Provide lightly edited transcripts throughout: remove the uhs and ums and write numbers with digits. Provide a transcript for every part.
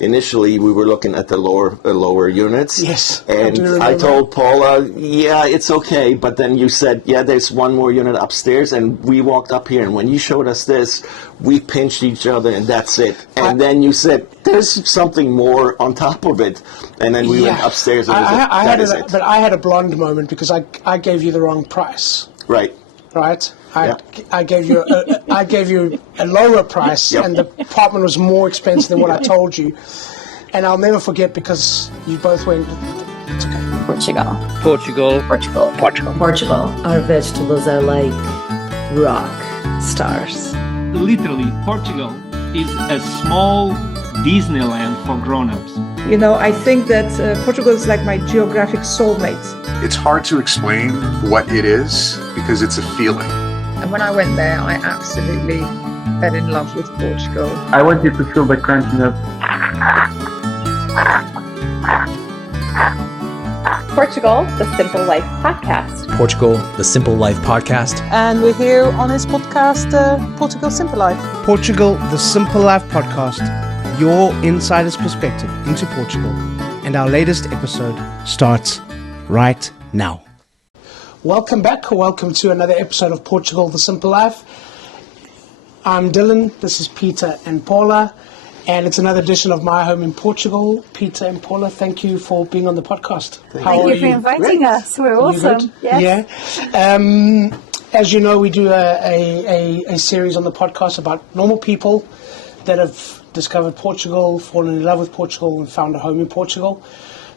Initially, we were looking at the lower units. Yes. And I told Paula, yeah, it's okay. But then you said, yeah, there's one more unit upstairs. And we walked up here. And when you showed us this, we pinched each other and that's it. And then you said, there's something more on top of it. And then we went upstairs and But I had a blonde moment because I gave you the wrong price. Right. Right? I gave you a lower price, and the apartment was more expensive than what I told you. And I'll never forget because you both went. It's okay. Portugal. Portugal. Portugal. Portugal. Portugal. Our vegetables are like rock stars. Literally, Portugal is a small Disneyland for grown-ups. You know, I think that Portugal is like my geographic soulmate. It's hard to explain what it is because it's a feeling. And when I went there, I absolutely fell in love with Portugal. I wanted to feel the crunchiness. Portugal, the Simple Life Podcast. Portugal, the Simple Life Podcast. And we're here on his podcast, Portugal Simple Life. Portugal, the Simple Life Podcast, your insider's perspective into Portugal. And our latest episode starts right now. Welcome back, or welcome to another episode of Portugal, the Simple Life. I'm Dylan, this is Peter and Paula, and it's another edition of My Home in Portugal. Peter and Paula, thank you for being on the podcast. Thank you for inviting us. We're awesome. Yes. Yeah. As you know, we do a series on the podcast about normal people that have discovered Portugal, fallen in love with Portugal, and found a home in Portugal.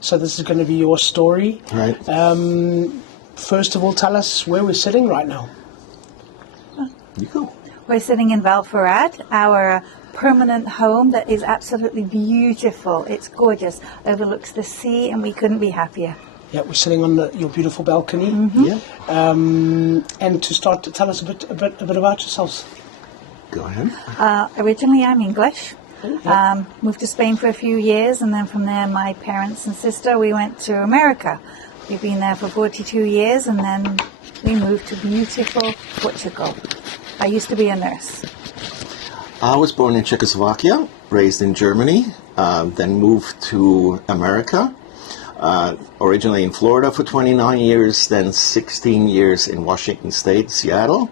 So this is going to be your story. Right. First of all, tell us where we're sitting right now. You go. We're sitting in Valferrad, our permanent home that is absolutely beautiful. It's gorgeous, overlooks the sea, and we couldn't be happier. Yeah, we're sitting on your beautiful balcony. Mm-hmm. Yeah. And to start, tell us a bit about yourselves. Go ahead. Originally, I'm English. Moved to Spain for a few years, and then from there, my parents and sister, we went to America. We've been there for 42 years, and then we moved to beautiful Portugal. I used to be a nurse. I was born in Czechoslovakia, raised in Germany, then moved to America. Originally in Florida for 29 years, then 16 years in Washington State, Seattle.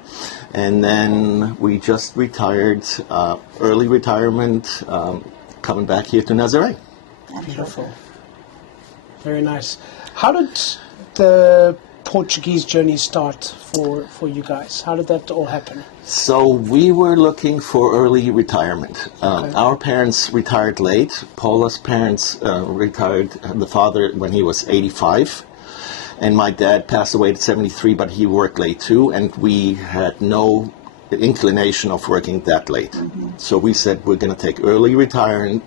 And then we just retired, early retirement, coming back here to Nazaré. Beautiful. Very nice. How did the Portuguese journey start for you guys? How did that all happen? So we were looking for early retirement. Our parents retired late. Paula's parents retired, the father, when he was 85. And my dad passed away at 73, but he worked late too. And we had no inclination of working that late. Mm-hmm. So we said we're going to take early retirement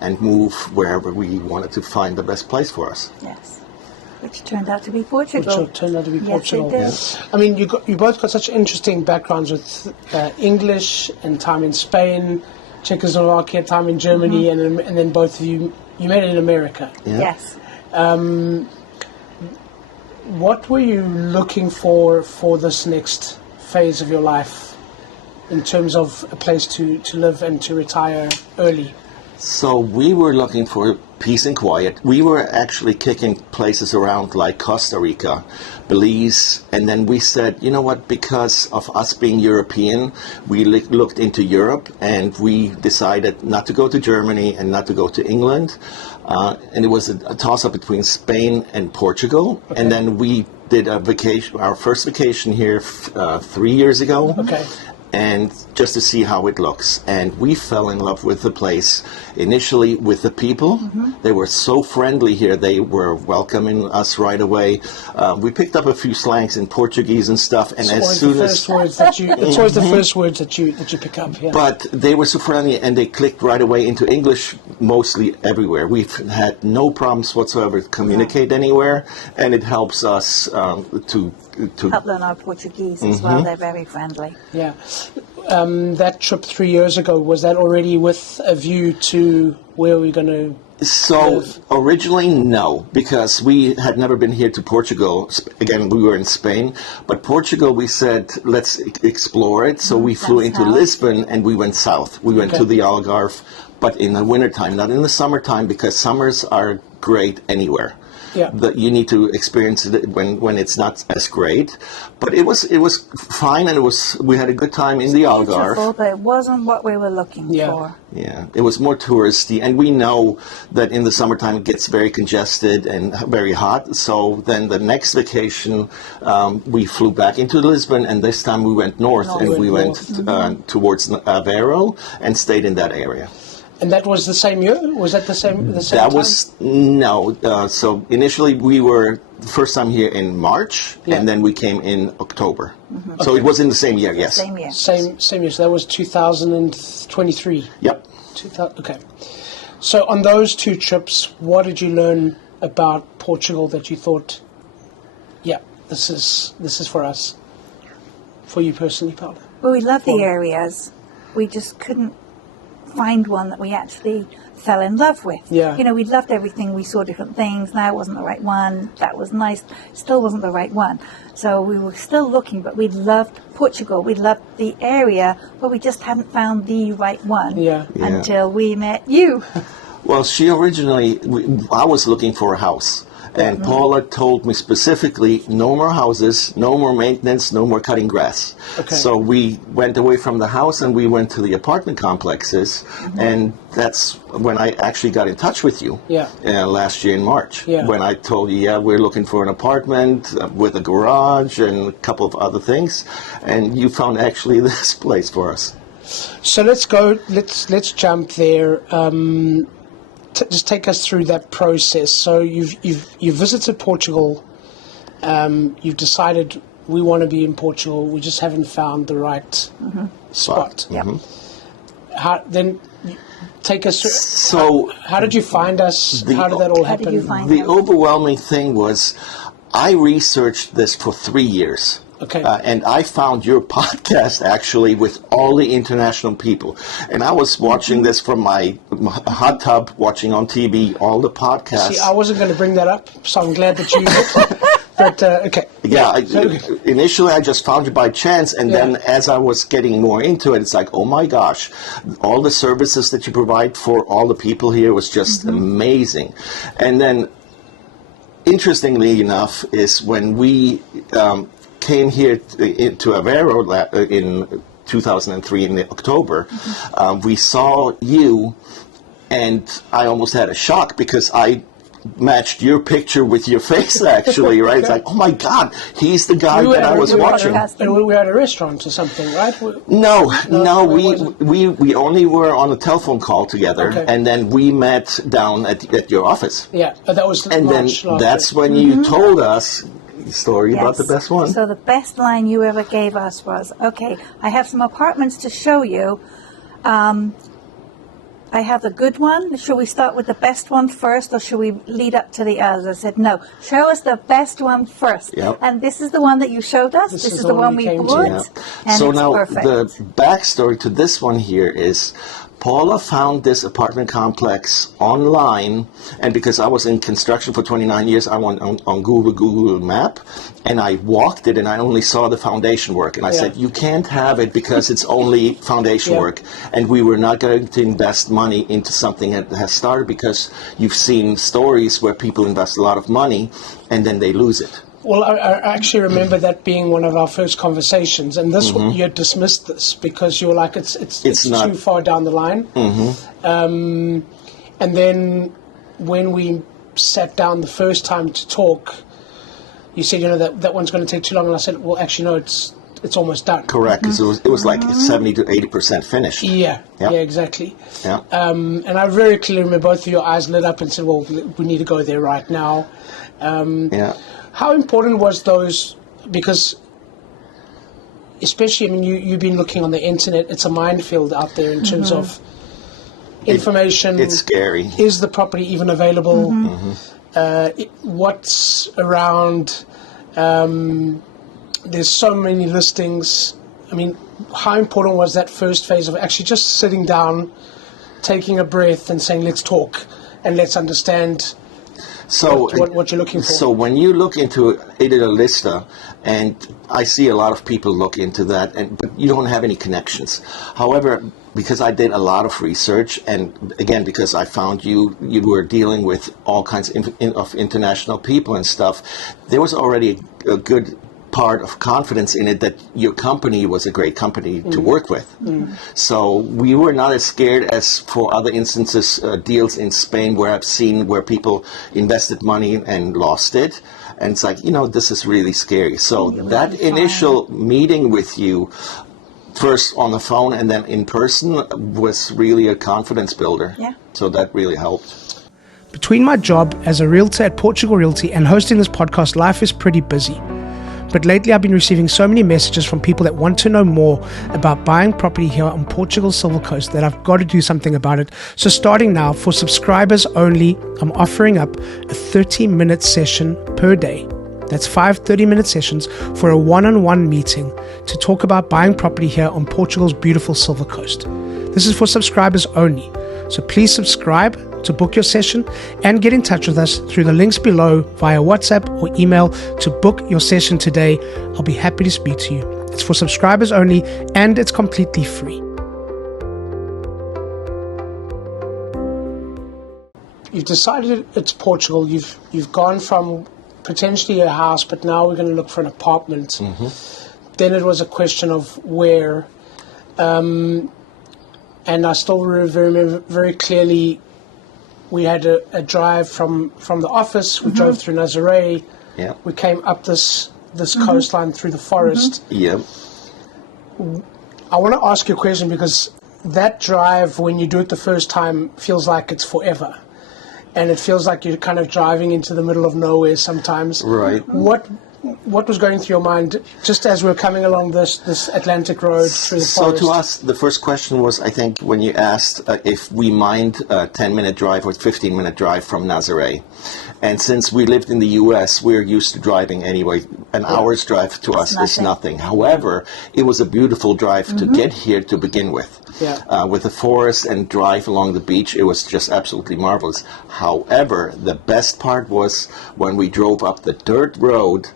and move wherever we wanted to find the best place for us. Yes. Which turned out to be Portugal. Yes, it did. I mean, you both got such interesting backgrounds with English and time in Spain, Czechoslovakia, time in Germany, and then both of you met in America. Yeah. Yes. What were you looking for this next phase of your life in terms of a place to live and to retire early? So we were looking for peace and quiet. We were actually kicking places around like Costa Rica, Belize, and then we said, you know what, because of us being European, we looked into Europe and we decided not to go to Germany and not to go to England. And it was a toss-up between Spain and Portugal. Okay. And then we did our first vacation here 3 years ago. Okay. And just to see how it looks. And we fell in love with the place, initially with the people. Mm-hmm. They were so friendly here. They were welcoming us right away. We picked up a few slangs in Portuguese and stuff. And it's always the first words that you pick up. Yeah. But they were so friendly, and they clicked right away into English, mostly everywhere. We've had no problems whatsoever to communicate anywhere, and it helps us to help learn our Portuguese as well. They're very friendly. Yeah. That trip 3 years ago, was that already with a view to where we're going to live? Originally, no, because we had never been here to Portugal. Again, we were in Spain. But Portugal, we said, let's explore it. So we flew into Lisbon and we went south. We went to the Algarve, but in the wintertime, not in the summertime, because summers are great anywhere. Yeah. That you need to experience it when it's not as great. But it was fine, and we had a good time in the Algarve. Beautiful, but it wasn't what we were looking for. Yeah, it was more touristy, and we know that in the summertime it gets very congested and very hot. So then the next vacation, we flew back into Lisbon, and this time we went north, and we went towards Aveiro and stayed in that area. And that was the same year? Was that the same That time? was, no. So initially we were the first time here in March, and then we came in October. So it was in the same year, yes. Same year. Same year. So that was 2023. Yep. Okay. So on those two trips, what did you learn about Portugal that you thought, yeah, this is for us? For you personally, Paula? Well, we love the areas. We just couldn't find one that we actually fell in love with. Yeah. You know, we loved everything. We saw different things. Now it wasn't the right one. That was nice. Still wasn't the right one. So we were still looking, but we loved Portugal. We loved the area, but we just hadn't found the right one until we met you. Well, I was looking for a house. And Paula told me specifically, no more houses, no more maintenance, no more cutting grass. Okay. So we went away from the house and we went to the apartment complexes. And that's when I actually got in touch with you last year in March. Yeah. When I told you, we're looking for an apartment with a garage and a couple of other things. And you found actually this place for us. So let's jump there. Just take us through that process. So you've visited Portugal. You've decided we want to be in Portugal. We just haven't found the right spot. How then? Take us through. So how did you find us? How did that all happen? How did you find the us? overwhelming thing was, I researched this for 3 years. Okay. And I found your podcast actually with all the international people. And I was watching this from my hot tub, watching on TV, all the podcasts. See, I wasn't going to bring that up, so I'm glad that you did. But, okay. Yeah, initially I just found you by chance, and then as I was getting more into it, it's like, oh my gosh, all the services that you provide for all the people here was just amazing. And then, interestingly enough, is when we came here to Aveiro in 2003 in October, we saw you, and I almost had a shock because I matched your picture with your face, actually, right? It's like, oh my God, he's the guy that I was watching. And we were at a restaurant or something, right? No, we only were on a telephone call together, and then we met down at your office. Yeah, that was and March then that's when you told us the story about the best one. So the best line you ever gave us was, okay, I have some apartments to show you. I have the good one. Should we start with the best one first, or should we lead up to the others? I said, no, show us the best one first. Yep. And this is the one that you showed us. This is the one we bought. And so it's now perfect. the backstory to this one here is Paula found this apartment complex online, and because I was in construction for 29 years, I went on Google Map, and I walked it, and I only saw the foundation work, and I said, you can't have it because it's only foundation work, and we were not going to invest money into something that has started, because you've seen stories where people invest a lot of money, and then they lose it. Well, I actually remember that being one of our first conversations, and this you had dismissed this because you were like, it's not too far down the line. And then when we sat down the first time to talk, you said, that one's going to take too long, and I said, well, actually, no, it's almost done. Correct, because it was like 70 to 80% finished. Yeah, exactly. Yeah. And I very clearly remember both of your eyes lit up and said, well, we need to go there right now. How important was those, because especially, I mean, you've been looking on the internet, it's a minefield out there in terms of information. It's scary. Is the property even available? What's around? There's so many listings. I mean, how important was that first phase of actually just sitting down, taking a breath and saying, let's talk and let's understand So what you're looking for. So when you look into Idealista, and I see a lot of people look into that, but you don't have any connections. However, because I did a lot of research, and again, because I found you were dealing with all kinds of international people and stuff, there was already a good part of confidence in it that your company was a great company to work with. So we were not as scared as for other instances, deals in Spain where I've seen where people invested money and lost it. And it's like, this is really scary. So that initial meeting with you, first on the phone and then in person, was really a confidence builder. Yeah. So that really helped. Between my job as a realtor at Portugal Realty and hosting this podcast, life is pretty busy. But lately I've been receiving so many messages from people that want to know more about buying property here on Portugal's Silver Coast that I've got to do something about it. So starting now, for subscribers only, I'm offering up a 30-minute session per day. That's 5 30-minute sessions for a one-on-one meeting to talk about buying property here on Portugal's beautiful Silver Coast. This is for subscribers only. So please subscribe to book your session and get in touch with us through the links below via WhatsApp or email to book your session today. I'll be happy to speak to you. It's for subscribers only and it's completely free. You've decided it's Portugal. You've gone from potentially a house, but now we're going to look for an apartment. Then it was a question of where. And I still remember very clearly, we had a drive from the office. We drove through Nazaré. Yeah. We came up this coastline through the forest. Yeah. I want to ask you a question because that drive, when you do it the first time, feels like it's forever. And it feels like you're kind of driving into the middle of nowhere sometimes. Right. What was going through your mind just as we were coming along this Atlantic road through the forest? So to us, the first question was, I think, when you asked if we mind a 10-minute drive or 15-minute drive from Nazaré. And since we lived in the U.S., we're used to driving anyway. An hour's drive to us is nothing. However, it was a beautiful drive to get here to begin with. With the forest and drive along the beach, it was just absolutely marvelous. However, the best part was when we drove up the dirt road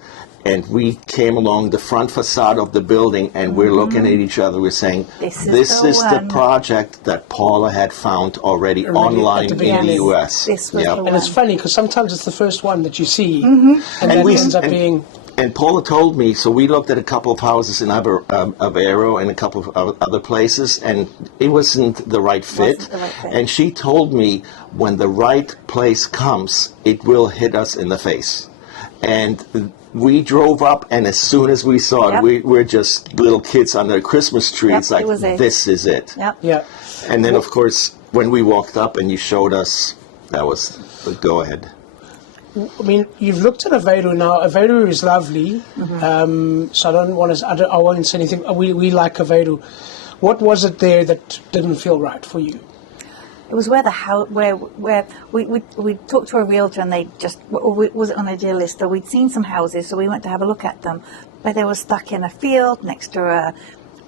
and we came along the front facade of the building and we're looking at each other, we're saying, this is the project that Paula had found already online in the US. And it's funny because sometimes it's the first one that you see and that ends up being... And Paula told me, so we looked at a couple of houses in Aveiro and a couple of other places, and it wasn't the right fit. And she told me, when the right place comes, it will hit us in the face. And we drove up, and as soon as we saw it, we're just little kids under a Christmas tree. It's like, this is it. And then, of course, when we walked up and you showed us, that was the go-ahead. I mean, you've looked at Aveiro now. Aveiro is lovely, so I won't say anything. We like Aveiro. What was it there that didn't feel right for you? It was where the house, where we talked to a realtor, and they was it on a deal list? So we'd seen some houses, so we went to have a look at them, but they were stuck in a field next to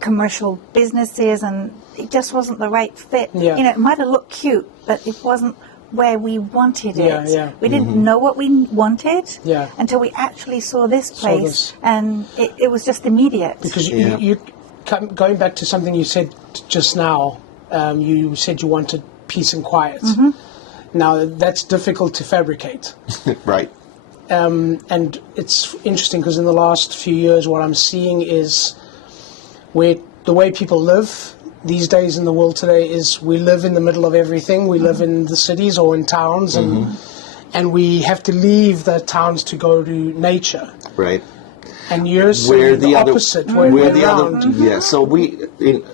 commercial businesses, and it just wasn't the right fit. It might have looked cute, but it wasn't where we wanted it. We didn't know what we wanted until we actually saw this place, and it was just immediate. Because you going back to something you said just now, you said you wanted peace and quiet. Now that's difficult to fabricate. Right. And it's interesting because in the last few years, what I'm seeing is where the way people live these days in the world today is we live in the middle of everything. We live in the cities or in towns, and we have to leave the towns to go to nature. Right. And you're saying the opposite way around. Yeah. So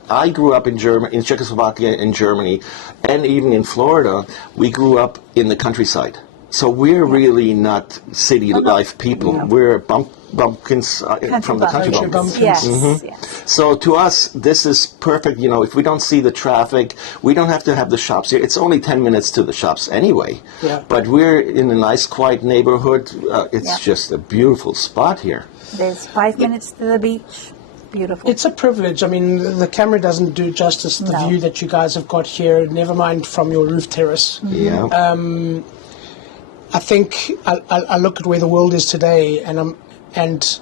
I grew up in Czechoslovakia, in Germany, and even in Florida. We grew up in the countryside. So we're really not city life people. No. We're bumpkins from the country bumpkins. Yes. So to us, this is perfect. If we don't see the traffic, we don't have to have the shops here. It's only 10 minutes to the shops anyway. But we're in a nice, quiet neighborhood. It's just a beautiful spot here. There's 5 minutes to the beach. Beautiful. It's a privilege. I mean, the camera doesn't do justice to the view that you guys have got here, never mind from your roof terrace. Yeah. What was it about Aveiro that you felt was so special? Well, the view. It was the view. What was it about Aveiro that you felt was so special? It was the I think I look at where the world is today, and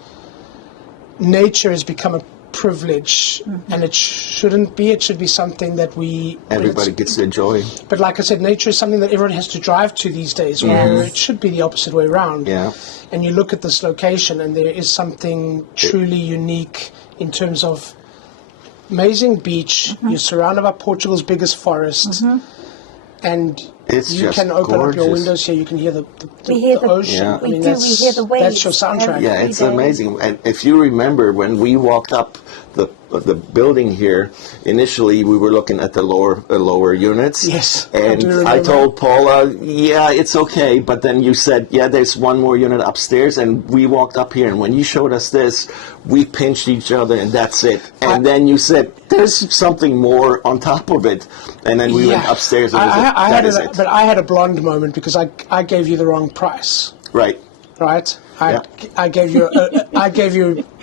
nature has become a privilege, and it shouldn't be. It should be something that everybody gets to enjoy. But like I said, nature is something that everyone has to drive to these days, where it should be the opposite way around. Yeah. And you look at this location, and there is something truly unique in terms of amazing beach. You're surrounded by Portugal's biggest forest, and it's you just can open gorgeous. up your windows here. You can hear the ocean. Yeah. We hear the waves. That's your soundtrack. Yeah, it's amazing. And if you remember when we walked up the building here, initially we were looking at the lower units. Yes, and I told Paula, yeah, it's okay. But then you said, yeah, there's one more unit upstairs, and we walked up here. And when you showed us this, we pinched each other, and that's it. And then you said, there's something more on top of it. And then we went upstairs, and but I had a blonde moment because I gave you the wrong price. Right. Right. I gave you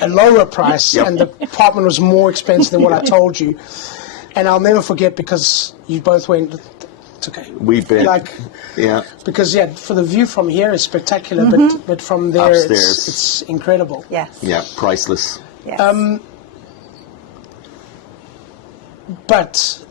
a lower price, and the apartment was more expensive than what I told you. And I'll never forget because you both went, it's okay. We bid. Because for the view from here is spectacular, but from there it's incredible. Yes. Yeah, priceless. Yes. But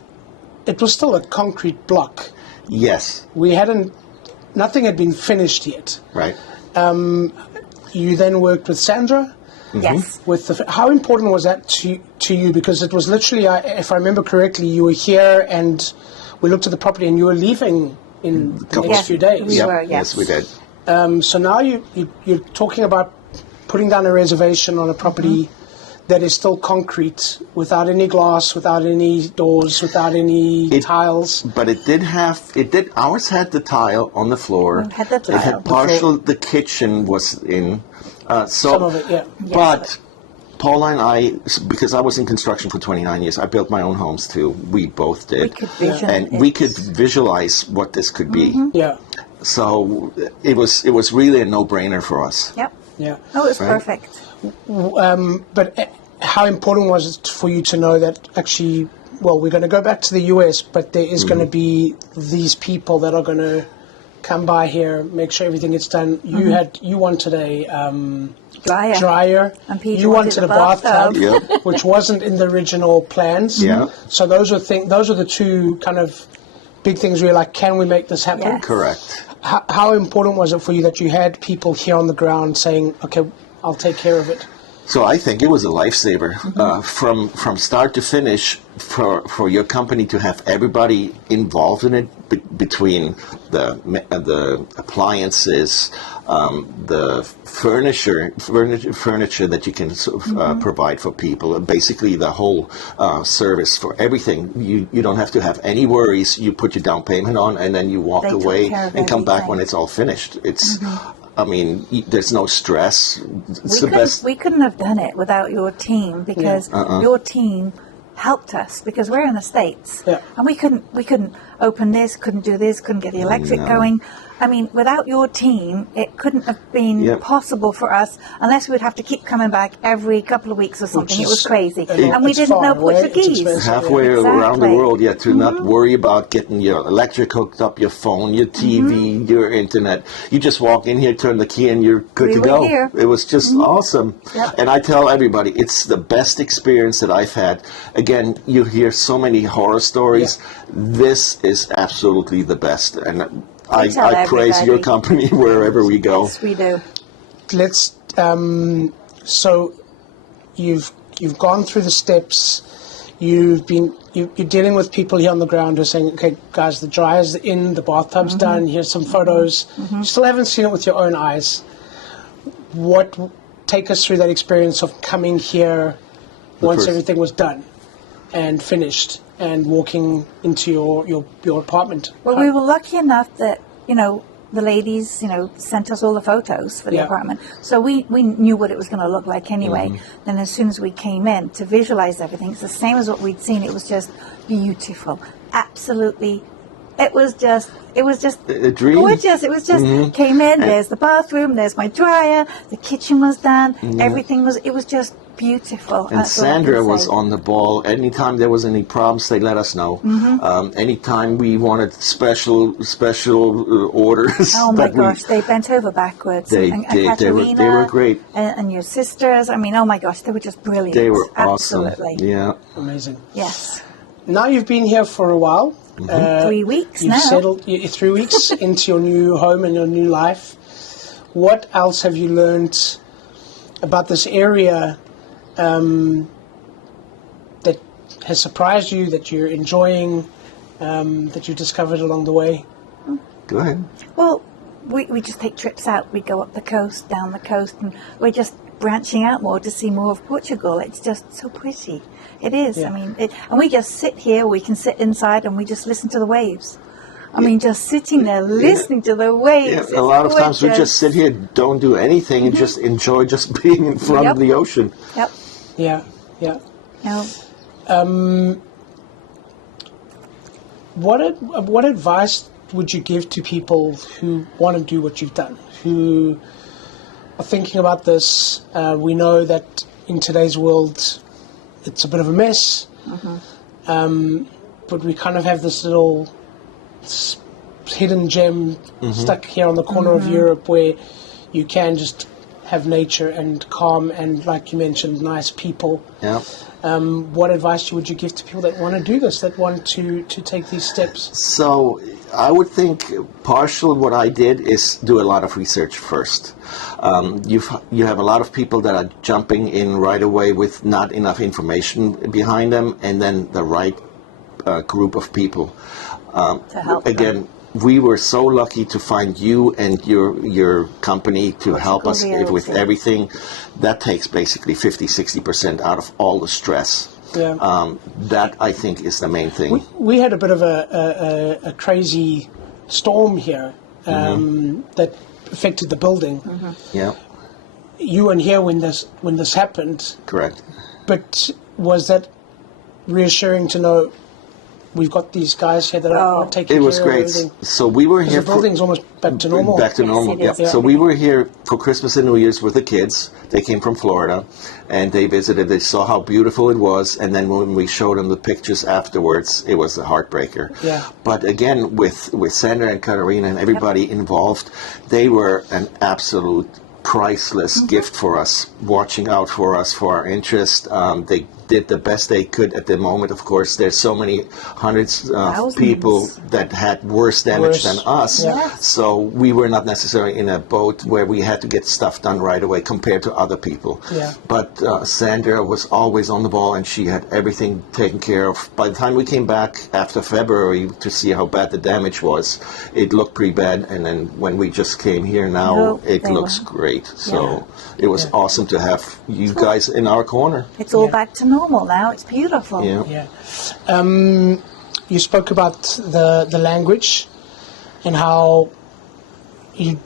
it was still a concrete block. Yes. Nothing had been finished yet. Right. You then worked with Sandra. Yes. How important was that to you? Because it was literally, if I remember correctly, you were here and we looked at the property and you were leaving in the next few days. We were, yes, we did. So now you're talking about putting down a reservation on a property that is still concrete, without any glass, without any doors, without any tiles. But ours had the tile on the floor. It had the tile. It had the kitchen was in. Some of it, yeah. But Paula and I, because I was in construction for 29 years, I built my own homes too. We both did. We could visualize what this could be. Yeah. So it was really a no-brainer for us. Yep. Yeah. Oh, it was perfect. But how important was it for you to know that actually, well, we're going to go back to the US, but there is going to be these people that are going to come by here, make sure everything gets done. You wanted a dryer. And Peter you wanted a bathtub, Yep. which wasn't in the original plans. Yeah. So those are the two kind of big things where you're like, can we make this happen? Yes. Correct. How important was it for you that you had people here on the ground saying, okay, I'll take care of it? So I think it was a lifesaver from start to finish for your company to have everybody involved in it, between the appliances, the furniture that you can provide for people, basically the whole service for everything. You don't have to have any worries. You put your down payment on, and then you walk away and come back when it's all finished. It's I mean, there's no stress. It's the best. We couldn't have done it without your team, because your team helped us, because we're in the States and we couldn't open this, couldn't do this, couldn't get the electric going. I mean, without your team, it couldn't have been possible for us, unless we'd have to keep coming back every couple of weeks or something. It was crazy. And we didn't know Portuguese. Halfway around the world, to not worry about getting your electric hooked up, your phone, your TV, your internet. You just walk in here, turn the key, and you're good to go. Here. It was just awesome. Yep. And I tell everybody, it's the best experience that I've had. Again, you hear so many horror stories. This is absolutely the best. And I praise your company wherever we go. Yes, we do. Let's. So, you've gone through the steps. You're dealing with people here on the ground who are saying, "Okay, guys, the dryer's in, the bathtub's done. Here's some photos." You still haven't seen it with your own eyes. Take us through that experience of coming here once everything was done and finished, and walking into your apartment. Well, we were lucky enough that, the ladies, sent us all the photos for the apartment. So we knew what it was going to look like anyway. Then as soon as we came in to visualize everything, it's the same as what we'd seen. It was just beautiful. Absolutely It was just A dream. gorgeous. It was just came in. There's the bathroom. There's my dryer. The kitchen was done. Everything was. It was just beautiful. And That's all I can Sandra was say. on the ball. Anytime there was any problems, they let us know. Anytime we wanted special orders. Oh my that we- gosh, they bent over backwards. They and did. They Katerina were great. And your sisters. I mean, oh my gosh, they were just brilliant. They were awesome. Absolutely. Yeah. Amazing. Yes. Now you've been here for a while. 3 weeks You've now. settled 3 weeks into your new home and your new life. What else have you learned about this area that has surprised you, that you're enjoying, that you discovered along the way? Go ahead. Well, we just take trips out. We go up the coast, down the coast, and we're just branching out more to see more of Portugal. It's just so pretty. It is. Yeah. I mean, and we just sit here. We can sit inside and we just listen to the waves. I mean, just sitting there listening to the waves. Yeah, a lot of times we gorgeous. just sit here, don't do anything, and just enjoy just being in front of the ocean. Yep. Yeah, yeah. No. What advice would you give to people who want to do what you've done, who are thinking about this? We know that in today's world, it's a bit of a mess, but we kind of have this little hidden gem stuck here on the corner of Europe where you can just have nature and calm and, like you mentioned, nice people. Yeah. What advice would you give to people that want to do this, that want to take these steps? So I would think partial what I did is do a lot of research first. You have a lot of people that are jumping in right away with not enough information behind them, and then the right group of people. To help Again, we were so lucky to find you and your company to help us with Realty. everything. That takes basically 50-60% out of all the stress. Yeah. That, I think, is the main thing. We had a bit of a crazy storm here that affected the building. Yeah, You weren't here when this happened, correct. but was that reassuring to know we've got these guys here that are taking It was care of great. everything? So we were here The building's almost back to normal. Back to Yes, normal, it yeah. is. Yeah. So we were here for Christmas and New Year's with the kids. They came from Florida, and they visited. They saw how beautiful it was, and then when we showed them the pictures afterwards, it was a heartbreaker. Yeah. But again, with Sandra and Katarina and everybody involved, they were an absolute priceless gift for us, watching out for us, for our interest. They did the best they could at the moment. Of course, there's so many hundreds of Thousands. people that had worse damage than us. Yeah. So we were not necessarily in a boat where we had to get stuff done right away compared to other people. Yeah. But Sandra was always on the ball, and she had everything taken care of. By the time we came back after February to see how bad the damage was, it looked pretty bad. And then when we just came here now, No, it they looks were. great. So it was awesome to have you guys in our corner. It's all back to normal now. It's beautiful. Yeah. Yeah. You spoke about the language and how you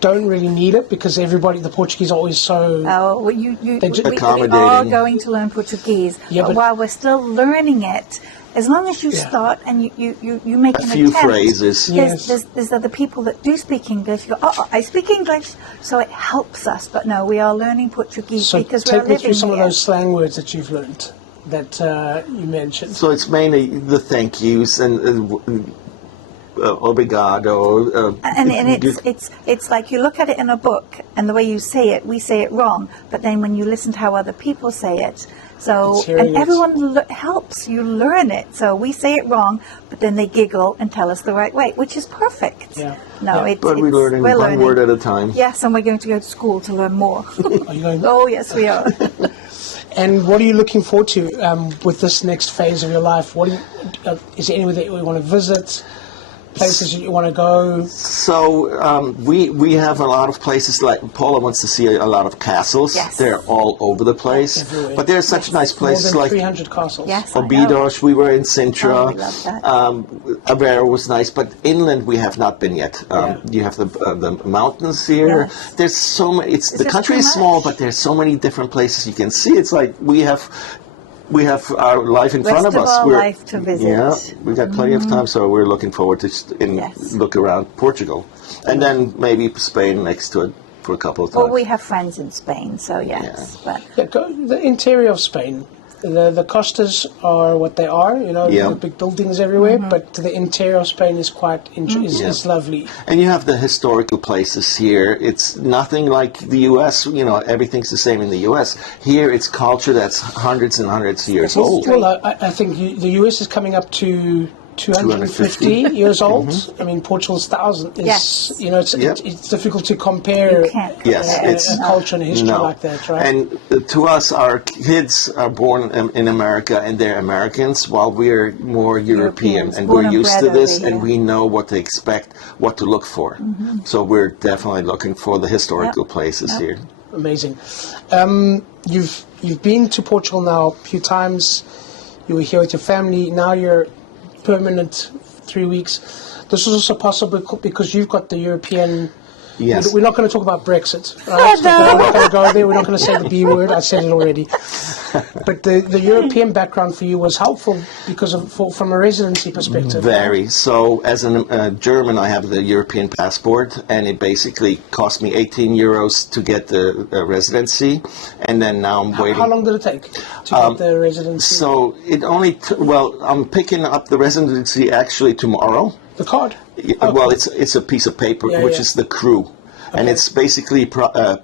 don't really need it because everybody, the Portuguese are always so... Oh, well, we are Accommodating. going to learn Portuguese, Yeah, but but- while we're still learning it, as long as you start and you make an few attempt, phrases. Yes. there's other people that do speak English. You go, oh, I speak English, so it helps us. But no, we are learning Portuguese So because we're take me living through some of here. those slang words that you've learned that you mentioned. So it's mainly the thank yous and obrigado. And it's like you look at it in a book, and the way you say it, we say it wrong. But then when you listen to how other people say it, so It's hearing and it. everyone helps you learn it. So we say it wrong, but then they giggle and tell us the right way, which is perfect. Yeah. No, Yeah. But we're learning one word at a time. Yes, and we're going to go to school to learn more. Are you going? Oh yes, we are. And what are you looking forward to with this next phase of your life? What do you, is there anywhere that you want to visit? Places that you want to go? So we have a lot of places. Like Paula wants to see a lot of castles. Yes. They're all over the place. Everywhere. But there's such nice More places than like 300 castles. Yes, I know. Obidos. We were in Sintra. Oh, we love that. Aveiro was nice, but inland we have not been yet. You have the mountains here. Yes. There's so many. The just country too is small, much. but there's so many different places you can see. It's like we have we have our life in front of Rest us. of our life to visit. Yeah, we got plenty of time, so we're looking forward to look around Portugal, and then maybe Spain next to it for a couple of times. Well, we have friends in Spain, so yes. But The interior of Spain, the costas are what they are, the big buildings everywhere, but the interior of Spain is quite is lovely. And you have the historical places here. It's nothing like the U.S., everything's the same in the U.S. Here it's culture that's hundreds and hundreds of years old. Well, I think the US is coming up to 250 years old. I mean, Portugal's 1,000 is, Yes. it's difficult to compare It's a culture and a history like that, right? And to us, our kids are born in America and they're Americans, while we're more European. And born we're and used bred to this, over and here. we know what to expect, what to look for. So we're definitely looking for the historical places here. Amazing. You've been to Portugal now a few times. You were here with your family. Now you're permanent 3 weeks. This is also possible because you've got the European. Yes. We're not going to talk about Brexit. Right? We're not going to go there. We're not going to say the B word. I said it already. But the European background for you was helpful because from a residency perspective. Very. So as a German, I have the European passport, and it basically cost me 18 euros to get the residency, and then now I'm waiting. How long did it take to get the residency? So it only, I'm picking up the residency actually tomorrow. The card? Well, it's a piece of paper, which is the crew. And it's basically permit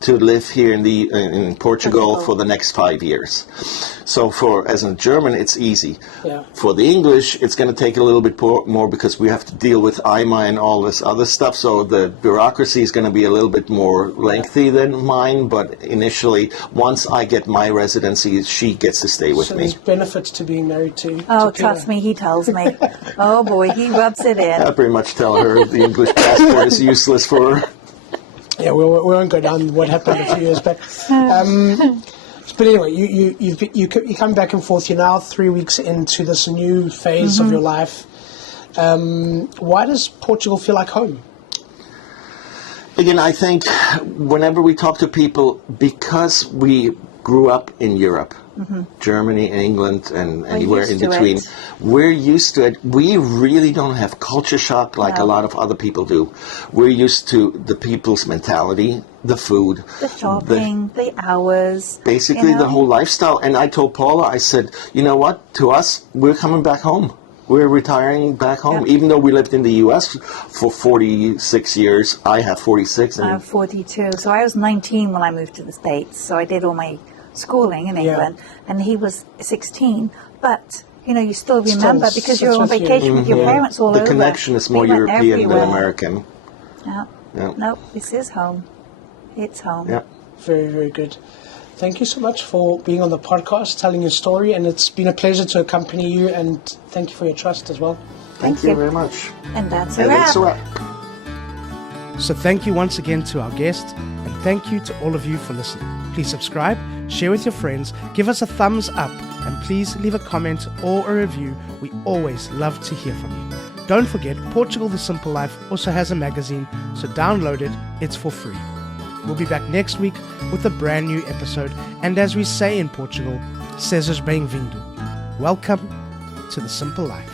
to live here in Portugal for the next 5 years. So as a German, it's easy. Yeah. For the English, it's going to take a little bit more because we have to deal with IMA and all this other stuff. So the bureaucracy is going to be a little bit more lengthy than mine. But initially, once I get my residency, she gets to stay with so me. There's benefits to being married to. oh, trust me, he tells me. Oh boy, he rubs it in. I pretty much tell her the English passport is useless for her. Yeah, we won't go down what happened a few years back. But anyway, you come back and forth. You're now 3 weeks into this new phase of your life. Why does Portugal feel like home? Again, I think whenever we talk to people, because we grew up in Europe, Germany and England and anywhere in between, we're used to it. We really don't have culture shock like a lot of other people do. We're used to the people's mentality, the food, The shopping, the hours. basically the whole lifestyle. And I told Paula, I said, you know what, to us, we're coming back home. We're retiring back home, even though we lived in the U.S. for 46 years. I have 46. And I'm 42. So I was 19 when I moved to the States. So I did all my schooling in England, and he was 16. But you still remember because you're on vacation with your parents all over. The connection is more European than American. Yeah. No, this is home. It's home. Yeah. Very, very good. Thank you so much for being on the podcast, telling your story, and it's been a pleasure to accompany you, and thank you for your trust as well. Thank you very much. And that's And that's a wrap. So thank you once again to our guest, and thank you to all of you for listening. Please subscribe, share with your friends, give us a thumbs up, and please leave a comment or a review. We always love to hear from you. Don't forget, Portugal The Simple Life also has a magazine, so download it. It's for free. We'll be back next week with a brand new episode, and as we say in Portugal, sejas bem-vindo. Welcome to The Simple Life.